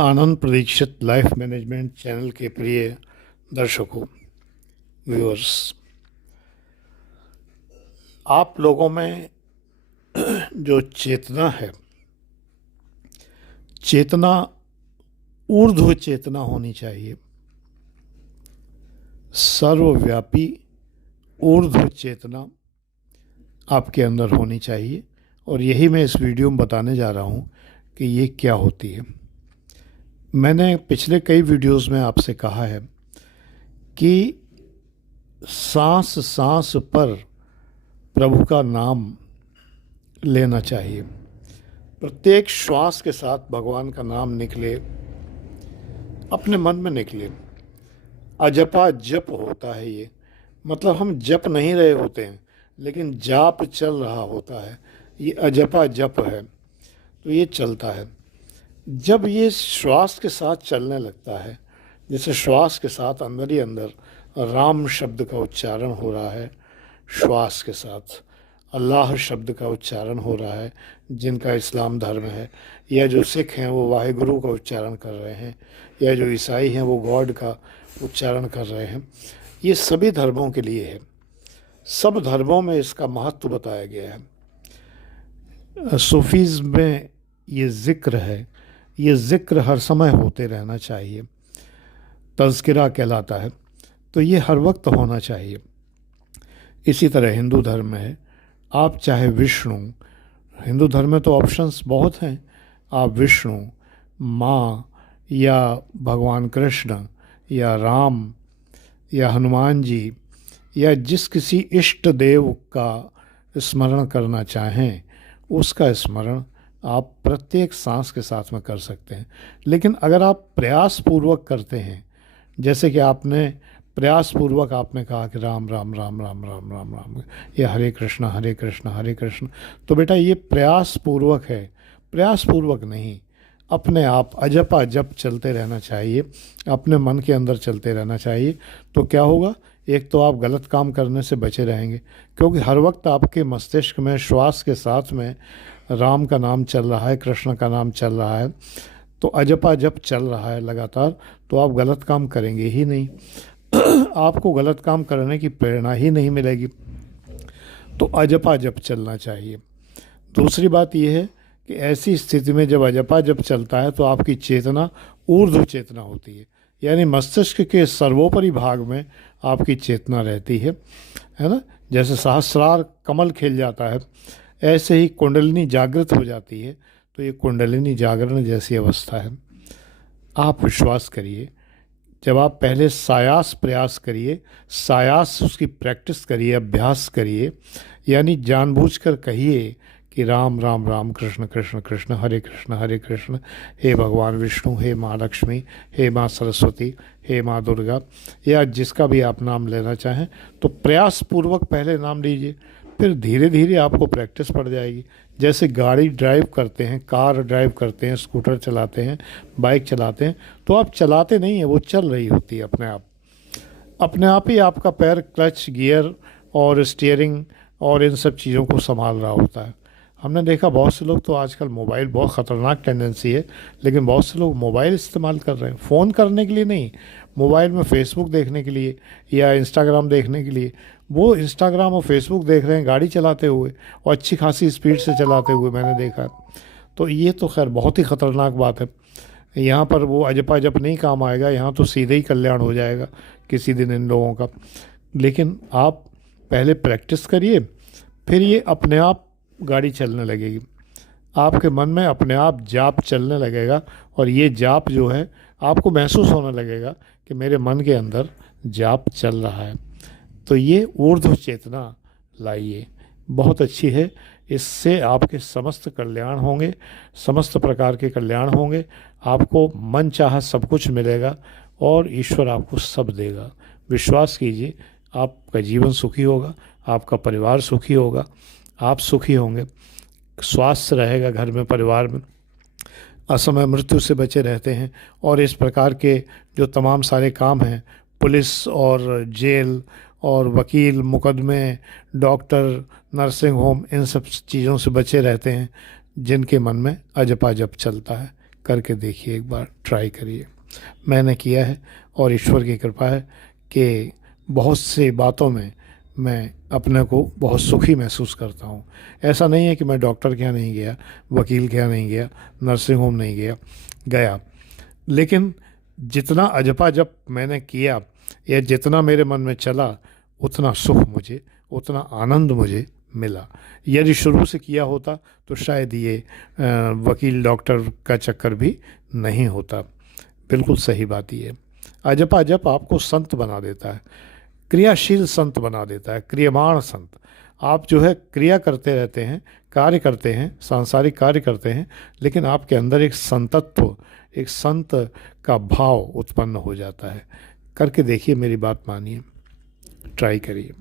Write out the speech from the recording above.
आनंद Pradikshit life management channel के प्रिय दर्शकों, व्यूअर्स, आप लोगों में जो चेतना है, चेतना ऊर्ध्व चेतना होनी चाहिए। सर्वव्यापी ऊर्ध्व चेतना आपके अंदर होनी चाहिए और यही मैं इस वीडियो में बताने जा रहा हूँ कि ये क्या होती है। मैंने पिछले कई वीडियोस में आपसे कहा है कि सांस सांस पर प्रभु का नाम लेना चाहिए। प्रत्येक श्वास के साथ भगवान का नाम निकले, अपने मन में निकले। अजपा जप होता है ये, मतलब हम जप नहीं रहे होते हैं लेकिन जाप चल रहा होता है। ये अजपा जप है, तो ये चलता है। जब ये श्वास के साथ चलने लगता है, जैसे श्वास के साथ अंदर ही अंदर राम शब्द का उच्चारण हो रहा है, श्वास के साथ अल्लाह शब्द का उच्चारण हो रहा है, जिनका इस्लाम धर्म है, या जो सिख हैं वो वाहिगुरु का उच्चारण कर रहे हैं, या जो ईसाई हैं वो गॉड का उच्चारण कर रहे हैं। ये सभी धर्मों के लिए है। सब धर्मों में इसका महत्व बताया गया है। सूफीज़ में ये ज़िक्र है, ये ज़िक्र हर समय होते रहना चाहिए, तज़किरा कहलाता है, तो ये हर वक्त होना चाहिए। इसी तरह हिंदू धर्म में है, आप चाहे विष्णु, हिंदू धर्म में तो ऑप्शंस बहुत हैं, आप विष्णु, माँ, या भगवान कृष्ण, या राम, या हनुमान जी, या जिस किसी इष्ट देव का स्मरण करना चाहें उसका स्मरण आप प्रत्येक सांस के साथ में कर सकते हैं। लेकिन अगर आप प्रयास पूर्वक करते हैं, जैसे कि आपने प्रयास पूर्वक आपने कहा कि राम राम राम राम राम राम राम, या हरे कृष्ण हरे कृष्ण हरे कृष्ण, तो बेटा ये प्रयास पूर्वक है, प्रयास पूर्वक नहीं। अपने आप अजपा जप चलते रहना चाहिए, अपने मन के अंदर चलते रहना चाहिए। तो क्या होगा, एक तो आप गलत काम करने से बचे रहेंगे, क्योंकि हर वक्त आपके मस्तिष्क में श्वास के साथ में राम का नाम चल रहा है, कृष्ण का नाम चल रहा है, तो अजपा जप चल रहा है लगातार, तो आप गलत काम करेंगे ही नहीं। आपको गलत काम करने की प्रेरणा ही नहीं मिलेगी। तो अजपा जप चलना चाहिए। दूसरी बात यह है कि ऐसी स्थिति में जब अजपा जप चलता है तो आपकी चेतना ऊर्ध्व चेतना होती है, यानी मस्तिष्क के सर्वोपरि भाग में आपकी चेतना रहती है ना। जैसे सहस्रार कमल खिल जाता है, ऐसे ही कुंडलिनी जागृत हो जाती है। तो ये कुंडलिनी जागरण जैसी अवस्था है। आप विश्वास करिए, जब आप पहले सायास प्रयास करिए, सायास उसकी प्रैक्टिस करिए, अभ्यास करिए, यानी जानबूझकर कहिए कि राम राम राम, कृष्ण कृष्ण कृष्ण, हरे कृष्ण, हे भगवान विष्णु, हे माँ लक्ष्मी, हे माँ सरस्वती, हे माँ दुर्गा, या जिसका भी आप नाम लेना चाहें, तो प्रयास पूर्वक पहले नाम लीजिए। फिर धीरे धीरे आपको प्रैक्टिस पड़ जाएगी। जैसे गाड़ी ड्राइव करते हैं, कार ड्राइव करते हैं, स्कूटर चलाते हैं, बाइक चलाते हैं, तो आप चलाते नहीं हैं, वो चल रही होती है अपने आप। अपने आप ही आपका पैर क्लच, गियर और स्टीयरिंग और इन सब चीज़ों को संभाल रहा होता है। हमने देखा बहुत से लोग तो आजकल, मोबाइल बहुत ख़तरनाक टेंडेंसी है, लेकिन बहुत से लोग मोबाइल इस्तेमाल कर रहे हैं फ़ोन करने के लिए नहीं, मोबाइल में फेसबुक देखने के लिए या इंस्टाग्राम देखने के लिए। वो इंस्टाग्राम और फेसबुक देख रहे हैं गाड़ी चलाते हुए, और अच्छी खासी स्पीड से चलाते हुए मैंने देखा। तो ये तो खैर बहुत ही ख़तरनाक बात है। यहाँ पर वो अजपा जप नहीं काम आएगा, यहाँ तो सीधे ही कल्याण हो जाएगा किसी दिन इन लोगों का। लेकिन आप पहले प्रैक्टिस करिए, फिर ये अपने आप गाड़ी चलने लगेगी, आपके मन में अपने आप जाप चलने लगेगा, और ये जाप जो है आपको महसूस होने लगेगा कि मेरे मन के अंदर जाप चल रहा है। तो ये ऊर्ध्व चेतना लाइए, बहुत अच्छी है। इससे आपके समस्त कल्याण होंगे, समस्त प्रकार के कल्याण होंगे, आपको मन चाहा सब कुछ मिलेगा और ईश्वर आपको सब देगा। विश्वास कीजिए, आपका जीवन सुखी होगा, आपका परिवार सुखी होगा, आप सुखी होंगे, स्वास्थ्य रहेगा घर में, परिवार में, असमय मृत्यु से बचे रहते हैं। और इस प्रकार के जो तमाम सारे काम हैं, पुलिस और जेल और वकील, मुकदमे, डॉक्टर, नर्सिंग होम, इन सब चीज़ों से बचे रहते हैं जिनके मन में अजपा जप चलता है। करके देखिए, एक बार ट्राई करिए। मैंने किया है और ईश्वर की कृपा है कि बहुत सी बातों में मैं अपने को बहुत सुखी महसूस करता हूँ। ऐसा नहीं है कि मैं डॉक्टर के यहाँ नहीं गया, वकील के यहाँ नहीं गया, नर्सिंग होम नहीं गया, लेकिन जितना अजपा जप मैंने किया या जितना मेरे मन में चला, उतना सुख मुझे, उतना आनंद मुझे मिला। यदि शुरू से किया होता तो शायद ये वकील डॉक्टर का चक्कर भी नहीं होता। बिल्कुल सही बात ये। अजपा जप आपको संत बना देता है, क्रियाशील संत बना देता है, क्रियमाण संत। आप जो है क्रिया करते रहते हैं, कार्य करते हैं, सांसारिक कार्य करते हैं, लेकिन आपके अंदर एक संतत्व, एक संत का भाव उत्पन्न हो जाता है। करके देखिए, मेरी बात मानिए, ट्राई करिए।